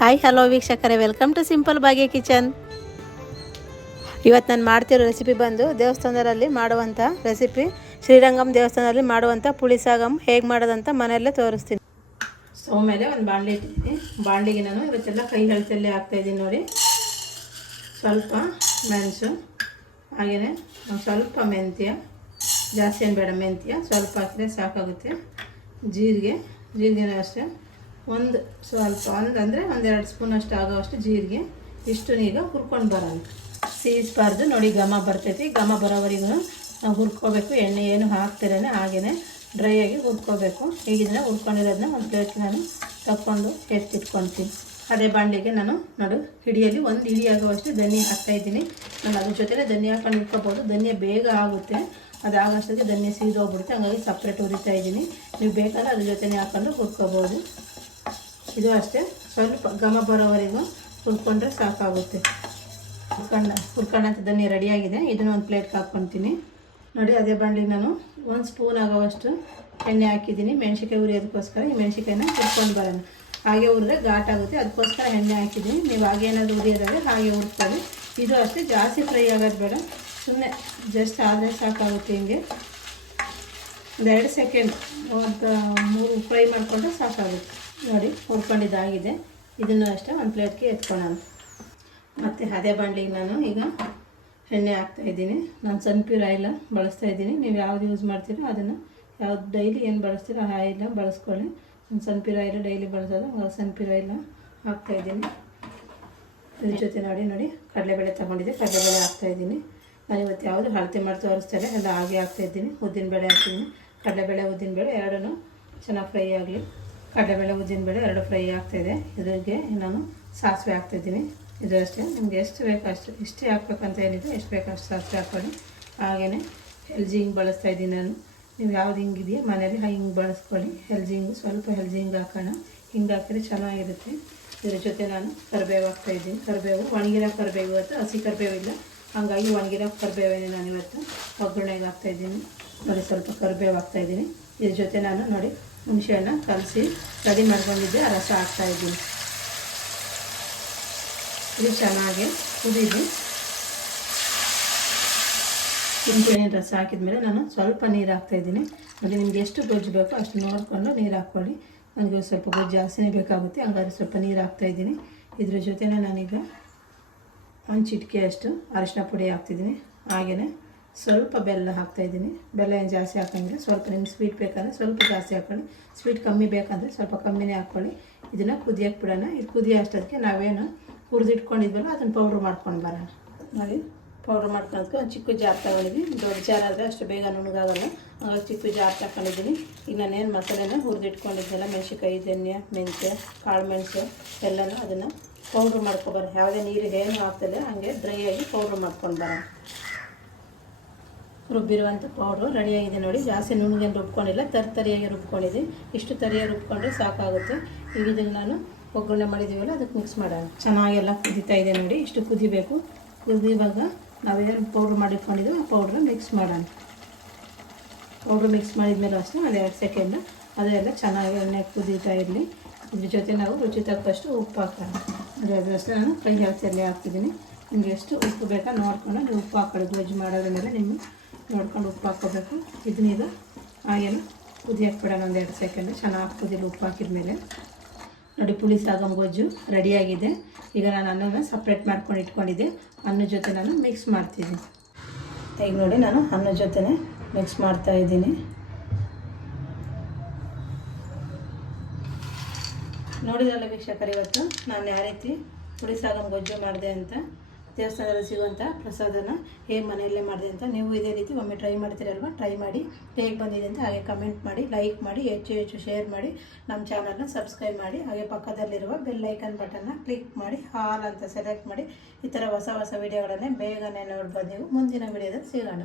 Hi hello ವೀಕ್ಷಕರೇ, welcome to simple Bhagya kitchen. ಇವತ್ತು ನಾನು ಮಾಡ್ತಿರೋ ರೆಸಿಪಿ ಬಂದು ದೇವಸ್ಥಾನದಲ್ಲಿ ಮಾಡುವಂಥ ರೆಸಿಪಿ. ಶ್ರೀರಂಗಂ ದೇವಸ್ಥಾನದಲ್ಲಿ ಮಾಡುವಂಥ ಪುಳಿ ಸಾಗಮ್ ಹೇಗೆ ಮಾಡೋದಂತ ಮನೆಯಲ್ಲೇ ತೋರಿಸ್ತೀನಿ. ಸ್ಟವ್ ಮೇಲೆ ಒಂದು ಬಾಣಲಿ ಇಟ್ಟಿದ್ದೀನಿ. ಬಾಣಲಿಗೆ ನಾನು ಇವತ್ತೆಲ್ಲ ಕೈ ಹಳತೆಲ್ಲೇ ಹಾಕ್ತಾಯಿದ್ದೀನಿ ನೋಡಿ. ಸ್ವಲ್ಪ ಮೆಣಸು, ಹಾಗೆಯೇ ಸ್ವಲ್ಪ ಮೆಂತ್ಯ, ಜಾಸ್ತಿ ಏನು ಬೇಡ, ಮೆಂತ್ಯ ಸ್ವಲ್ಪ ಹಾಕಿದ್ರೆ ಸಾಕಾಗುತ್ತೆ. ಜೀರಿಗೆನೂ ಅಷ್ಟೇ ಅಂದರೆ ಒಂದೆರಡು ಸ್ಪೂನ್ ಅಷ್ಟು ಆಗೋವಷ್ಟು ಜೀರಿಗೆ. ಇಷ್ಟು ಈಗ ಹುರ್ಕೊಂಡು ಬರೋಣ. ಸೀಸ್ಬಾರ್ದು ನೋಡಿ, ಘಮ ಬರ್ತೈತಿ. ಘಮ ಬರೋವರೆಗೂ ನಾವು ಹುರ್ಕೋಬೇಕು. ಎಣ್ಣೆ ಏನು ಹಾಕ್ತಿರೇನೆ ಹಾಗೆಯೇ ಡ್ರೈ ಆಗಿ ಹುರ್ಕೋಬೇಕು. ಹೀಗಿದ್ರೆ ಹುರ್ಕೊಂಡಿರೋದನ್ನ ಒಂದು ಪ್ಲೇಟ್ಗೆ ನಾನು ತಗೊಂಡು ಎತ್ತಿಟ್ಕೊಳ್ತೀನಿ. ಅದೇ ಬಾಣಲಿಗೆ ನಾನು ಹಿಡಿಯಲ್ಲಿ ಒಂದು ಹಿಡಿ ಆಗುವಷ್ಟು ಧನಿಯಾ ಹಾಕ್ತಾಯಿದ್ದೀನಿ. ನಾನು ಅದ್ರ ಜೊತೆಲೇ ಧನಿಯಾ ಹಾಕೊಂಡು ಇಟ್ಕೋಬೋದು. ಧನಿಯಾ ಬೇಗ ಆಗುತ್ತೆ, ಅದಾಗೋಷ್ಟೊತ್ತಿಗೆ ಧನಿಯಾ ಸೀದೋಗ್ಬಿಡುತ್ತೆ. ಹಂಗಾಗಿ ಸಪ್ರೇಟ್ ಹುರಿತಾ ಇದ್ದೀನಿ. ನೀವು ಬೇಕಾದ್ರೆ ಅದ್ರ ಜೊತೆನೇ ಹಾಕೊಂಡು ಹುರ್ಕೋಬೋದು. ಇದು ಅಷ್ಟೇ, ಸ್ವಲ್ಪ ಘಮ ಬರೋವರೆಗೂ ಹುರ್ಕೊಂಡ್ರೆ ಸಾಕಾಗುತ್ತೆ. ಹುರ್ಕೊಂಡಂಥ ಧನಿಯಾ ರೆಡಿಯಾಗಿದೆ. ಇದನ್ನು ಒಂದು ಪ್ಲೇಟ್ಗೆ ಹಾಕ್ಕೊತೀನಿ ನೋಡಿ. ಅದೇ ಬಾಣಲಿಗೆ ನಾನು 1 ಸ್ಪೂನ್ ಆಗೋವಷ್ಟು ಎಣ್ಣೆ ಹಾಕಿದ್ದೀನಿ. ಮೆಣಸಿಕಾಯಿ ಹುರಿಯೋದಕ್ಕೋಸ್ಕರ ಈ ಮೆಣಸಿಕಾಯಿನ ಹುರ್ಕೊಂಡು ಬರೋಣ. ಹಾಗೆ ಹುರಿದ್ರೆ ಘಾಟ್ ಆಗುತ್ತೆ, ಅದಕ್ಕೋಸ್ಕರ ಎಣ್ಣೆ ಹಾಕಿದ್ದೀನಿ. ನೀವು ಹಾಗೆ ಏನಾದರೂ ಹುರಿಯೋದಾದರೆ ಹಾಗೆ ಹುರ್ಕೊಳ್ಳಿ. ಇದು ಅಷ್ಟೇ, ಜಾಸ್ತಿ ಫ್ರೈ ಆಗೋದು ಬೇಡ, ಸುಮ್ಮನೆ ಜಸ್ಟ್ ಆದರೆ ಸಾಕಾಗುತ್ತೆ. ಹಿಂಗೆ ಒಂದು 2 ಸೆಕೆಂಡ್ ಒಂದು 3 ಫ್ರೈ ಮಾಡಿಕೊಂಡ್ರೆ ಸಾಕಾಗುತ್ತೆ ನೋಡಿ. ಹುರ್ಕೊಂಡಿದ್ದಾಗಿದೆ. ಇದನ್ನು ಅಷ್ಟೇ ಒಂದು ಪ್ಲೇಟ್ಗೆ ಎತ್ಕೊಳ್ಳೋಣ. ಮತ್ತು ಅದೇ ಬಾಣಲಿಗೆ ನಾನು ಈಗ ಎಣ್ಣೆ ಹಾಕ್ತಾಯಿದ್ದೀನಿ. ನಾನು ಸನ್ಪ್ಯೂರ್ ಆಯಿಲ್ ಬಳಸ್ತಾಯಿದ್ದೀನಿ. ನೀವು ಯಾವ್ದು ಯೂಸ್ ಮಾಡ್ತೀರೋ ಅದನ್ನು, ಯಾವ್ದು ಡೈಲಿ ಏನು ಬಳಸ್ತೀರೋ ಆ ಆಯಿಲ್ ಬಳಸ್ಕೊಳ್ಳಿ. ನಾನು ಸನ್ಪ್ಯೂರ್ ಆಯಿಲ್ ಡೈಲಿ ಬಳಸೋದು, ಸನ್ಪ್ಯೂರ್ ಆಯಿಲ್ ಹಾಕ್ತಾಯಿದ್ದೀನಿ. ಇದ್ರ ಜೊತೆ ನೋಡಿ ಕಡಲೆಬೇಳೆ ತೊಗೊಂಡಿದ್ದೆ, ಕಡಲೆಬೇಳೆ ಹಾಕ್ತಾಯಿದ್ದೀನಿ. ನಾನು ಇವತ್ತು ಯಾವುದು ಅಳತೆ ಮಾಡಿ ತೋರಿಸ್ತಾರೆ ಎಲ್ಲ ಹಾಗೆ ಹಾಕ್ತಾಯಿದ್ದೀನಿ. ಉದ್ದಿನಬೇಳೆ ಹಾಕ್ತಿದ್ದೀನಿ. ಕಡಲೆಬೇಳೆ ಉದ್ದಿನಬೇಳೆ ಎರಡೂ ಚೆನ್ನಾಗಿ ಫ್ರೈ ಆಗಲಿ. ಕಡಲೆಬೇಳೆ ಉದ್ದಿನಬೇಳೆ ಎರಡು ಫ್ರೈ ಆಗ್ತಾಯಿದೆ. ಇದ್ರಿಗೆ ನಾನು ಸಾಸಿವೆ ಹಾಕ್ತಾಯಿದ್ದೀನಿ. ಇದು ಅಷ್ಟೇ, ನಿಮ್ಗೆ ಎಷ್ಟು ಬೇಕು ಅಷ್ಟು, ಇಷ್ಟೇ ಹಾಕ್ಬೇಕಂತ ಏನಿದೆ, ಎಷ್ಟು ಬೇಕು ಅಷ್ಟು ಸಾಸಿವೆ ಹಾಕ್ಕೊಳ್ಳಿ. ಹಾಗೆಯೇ ಹೆಲ್ಜಿ ಹಿಂಗೆ ಬಳಸ್ತಾಯಿದ್ದೀನಿ ನಾನು. ನೀವು ಯಾವ್ದು ಹಿಂಗಿದೆಯೋ ಮನೇಲಿ ಹಿಂಗೆ ಬಳಸ್ಕೊಳ್ಳಿ. ಸ್ವಲ್ಪ ಹೆಲ್ಜಿ ಹಿಂಗೆ ಹಾಕೋಣ. ಹಿಂಗೆ ಹಾಕಿದ್ರೆ ಚೆನ್ನಾಗಿರುತ್ತೆ. ಇದ್ರ ಜೊತೆ ನಾನು ಕರಿಬೇವು ಹಾಕ್ತಾಯಿದ್ದೀನಿ. ಕರಿಬೇವು ಒಣಗಿರೋ ಕರಿಬೇವು, ಇವತ್ತು ಹಸಿ ಕರಿಬೇವು ಇಲ್ಲ, ಹಾಗಾಗಿ ಒಣಗಿರೋ ಕರಿಬೇವೇನೆ ನಾನು ಇವತ್ತು ಒಗ್ಗರಣೆಗೆ ಹಾಕ್ತಾಯಿದ್ದೀನಿ ನೋಡಿ. ಸ್ವಲ್ಪ ಕರಿಬೇವು ಹಾಕ್ತಾಯಿದ್ದೀನಿ. ಇದ್ರ ಜೊತೆ ನಾನು ನೋಡಿ ಹುಣಸೆಹಣ್ಣು ಕಲಸಿ ರೆಡಿ ಮಾಡ್ಕೊಂಡಿದ್ದೆ, ಆ ರಸ ಹಾಕ್ತಾಯಿದ್ದೀನಿ. ಇದು ಚೆನ್ನಾಗಿ ಕುದೀಲಿ. ಹುಣಸೆಹಣ್ಣಿನ ರಸ ಹಾಕಿದ್ಮೇಲೆ ನಾನು ಸ್ವಲ್ಪ ನೀರು ಹಾಕ್ತಾಯಿದ್ದೀನಿ. ಮತ್ತು ನಿಮ್ಗೆ ಎಷ್ಟು ಗೊಜ್ಜು ಬೇಕೋ ಅಷ್ಟು ನೋಡಿಕೊಂಡು ನೀರು ಹಾಕ್ಕೊಳ್ಳಿ. ನನಗೆ ಸ್ವಲ್ಪ ಗೊಜ್ಜು ಜಾಸ್ತಿನೇ ಬೇಕಾಗುತ್ತೆ, ಹಂಗಾದ್ರೆ ಸ್ವಲ್ಪ ನೀರು ಹಾಕ್ತಾಯಿದ್ದೀನಿ. ಇದ್ರ ಜೊತೆನೇ ನಾನೀಗ ಒಂದು ಚಿಟಿಕೆ ಅಷ್ಟು ಅರಿಶಿನ ಪುಡಿ ಹಾಕ್ತಿದ್ದೀನಿ. ಹಾಗೆಯೇ ಸ್ವಲ್ಪ ಬೆಲ್ಲ ಹಾಕ್ತಾಯಿದ್ದೀನಿ. ಬೆಲ್ಲ ಏನು ಜಾಸ್ತಿ ಹಾಕೋಂಗಿಲ್ಲ, ಸ್ವಲ್ಪ ನಿಮ್ಗೆ ಸ್ವೀಟ್ ಬೇಕಂದರೆ ಸ್ವಲ್ಪ ಜಾಸ್ತಿ ಹಾಕ್ಕೊಳ್ಳಿ. ಸ್ವೀಟ್ ಕಮ್ಮಿ ಬೇಕಂದರೆ ಸ್ವಲ್ಪ ಕಮ್ಮಿನೇ ಹಾಕ್ಕೊಳ್ಳಿ. ಇದನ್ನು ಕುದಿಯೋಕ್ಕೆ ಬಿಡೋಣ. ಇದು ಕುದಿಯೋ ಅಷ್ಟೊತ್ತಿಗೆ ನಾವೇನು ಹುರಿದಿಟ್ಕೊಂಡಿದ್ವಲ್ಲ ಅದನ್ನು ಪೌಡ್ರ್ ಮಾಡ್ಕೊಂಡು ಬರೋಣ ನೋಡಿ. ಪೌಡ್ರ್ ಮಾಡ್ಕೊಳ್ಳೋದಕ್ಕೆ ಒಂದು ಚಿಕ್ಕ ಜಾರ್ ತಗೊಂಡಿದ್ದೀನಿ. ದೊಡ್ಡ ಜಾರ್ ಆದರೆ ಅಷ್ಟು ಬೇಗ ನುಣ್ಣಗಾಗಲ್ಲ, ಹಾಗಾಗಿ ಚಿಕ್ಕ ಜಾರ್ ತಗೊಂಡಿದ್ದೀನಿ. ಈಗ ನಾನೇನು ಮಸಾಲೆನ ಹುರಿದಿಟ್ಕೊಂಡಿದ್ದೆಲ್ಲ, ಮೆಣಸಿಕಾಯಿ, ಧನಿಯಾ, ಮೆಂತ್ಯ, ಕಾಳು ಮೆಣಸು ಎಲ್ಲನೂ ಅದನ್ನು ಪೌಡ್ರ್ ಮಾಡ್ಕೊಬಾರ. ಯಾವುದೇ ನೀರು ಏನು ಹಾಕ್ತದೆ ಹಾಗೆ ಡ್ರೈ ಆಗಿ ಪೌಡ್ರ್ ಮಾಡ್ಕೊಂಡು ಬರೋಣ. ರುಬ್ಬಿರುವಂಥ ಪೌಡ್ರು ರೆಡಿಯಾಗಿದೆ ನೋಡಿ. ಜಾಸ್ತಿ ನುಣ್ಣಗೇನು ರುಬ್ಕೊಂಡಿಲ್ಲ, ತರಿಯಾಗಿ ರುಬ್ಕೊಂಡಿದ್ದೀನಿ. ಇಷ್ಟು ತರಿಯಾಗಿ ರುಬ್ಕೊಂಡ್ರೆ ಸಾಕಾಗುತ್ತೆ. ಈಗ ಇದನ್ನು ನಾನು ಒಗ್ಗರಣೆ ಮಾಡಿದ್ದೀವಲ್ಲ ಅದಕ್ಕೆ ಮಿಕ್ಸ್ ಮಾಡೋಣ. ಚೆನ್ನಾಗೆಲ್ಲ ಕುದೀತಾ ಇದೆ ನೋಡಿ. ಇಷ್ಟು ಕುದಿಬೇಕು. ಕುದಿಯುವಾಗ ನಾವೇನು ಪೌಡ್ರ್ ಮಾಡಿಟ್ಕೊಂಡಿದ್ದೀವಿ ಆ ಪೌಡ್ರ್ ಮಿಕ್ಸ್ ಮಾಡೋಣ. ಪೌಡ್ರ್ ಮಿಕ್ಸ್ ಮಾಡಿದ್ಮೇಲೆ ಅಷ್ಟೇ ಒಂದು 2 ಸೆಕೆಂಡ್ ಅದೆಲ್ಲ ಚೆನ್ನಾಗಿ ಎಣ್ಣೆ ಕುದೀತಾ ಇರಲಿ. ಇದ್ರ ಜೊತೆ ನಾವು ರುಚಿ ತಕ್ಕಷ್ಟು ಉಪ್ಪು ಹಾಕೋಣ. ಅದರಷ್ಟು ನಾನು ಕೈ ಹಳತೆಯಲ್ಲೇ ಹಾಕ್ತಿದ್ದೀನಿ. ನಿಮಗೆ ಎಷ್ಟು ಉಪ್ಪು ಬೇಕಾ ನೋಡ್ಕೊಂಡು ನೀವು ಉಪ್ಪು ಹಾಕೊಳ್ಳಿ. ಗೊಜ್ಜು ಮಾಡೋದ್ರ ಮೇಲೆ ನಿಮಗೆ ನೋಡ್ಕೊಂಡು ಉಪ್ಪು ಹಾಕ್ಕೋಬೇಕು. ಇದನ್ನೀಗ ಹಾಗೇನು ಕುದಿಯೋಕ್ಕೆ ಬಿಡೋಣ ಒಂದು 2 ಸೆಕೆಂಡ್. ಚೆನ್ನಾಗಿ ಕುದಿಲಿ ಉಪ್ಪು ಹಾಕಿದ ಮೇಲೆ ನೋಡಿ. ಪುಳಿ ಸಾಗಮ್ ಗೊಜ್ಜು ರೆಡಿಯಾಗಿದೆ. ಈಗ ನಾನು ಅನ್ನನ ಸಪ್ರೇಟ್ ಮಾಡ್ಕೊಂಡು ಇಟ್ಕೊಂಡಿದ್ದೆ. ಅನ್ನದ ಜೊತೆ ನಾನು ಮಿಕ್ಸ್ ಮಾಡ್ತಿದ್ದೀನಿ. ಈಗ ನೋಡಿ ನಾನು ಅನ್ನದ ಜೊತೆನೇ ಮಿಕ್ಸ್ ಮಾಡ್ತಾಯಿದ್ದೀನಿ. ನೋಡಿದ್ರಲ್ಲ ವೀಕ್ಷಕರು, ಇವತ್ತು ನಾನು ಯಾವ ರೀತಿ ಪುಳಿ ಸಾಗಮ್ ಗೊಜ್ಜು ಮಾಡಿದೆ ಅಂತ. ದೇವಸ್ಥಾನದಲ್ಲಿ ಸಿಗುವಂಥ ಪ್ರಸಾದನ ಹೇಗೆ ಮನೆಯಲ್ಲೇ ಮಾಡಿದೆ ಅಂತ ನೀವು ಇದೇ ರೀತಿ ಒಮ್ಮೆ ಟ್ರೈ ಮಾಡ್ತೀರಲ್ವ. ಟ್ರೈ ಮಾಡಿ ಹೇಗೆ ಬಂದಿದೆ ಅಂತ ಹಾಗೆ ಕಮೆಂಟ್ ಮಾಡಿ, ಲೈಕ್ ಮಾಡಿ, ಹೆಚ್ಚು ಶೇರ್ ಮಾಡಿ, ನಮ್ಮ ಚಾನಲ್ನ ಸಬ್ಸ್ಕ್ರೈಬ್ ಮಾಡಿ. ಹಾಗೆ ಪಕ್ಕದಲ್ಲಿರುವ ಬೆಲ್ ಐಕನ್ ಬಟನ್ನ ಕ್ಲಿಕ್ ಮಾಡಿ ಆಲ್ ಅಂತ ಸೆಲೆಕ್ಟ್ ಮಾಡಿ. ಈ ಥರ ಹೊಸ ವಿಡಿಯೋಗಳನ್ನೇ ಬೇಗನೆ ನೋಡ್ಬೋದು ನೀವು. ಮುಂದಿನ ವಿಡಿಯೋದಲ್ಲಿ ಸಿಗೋಣ.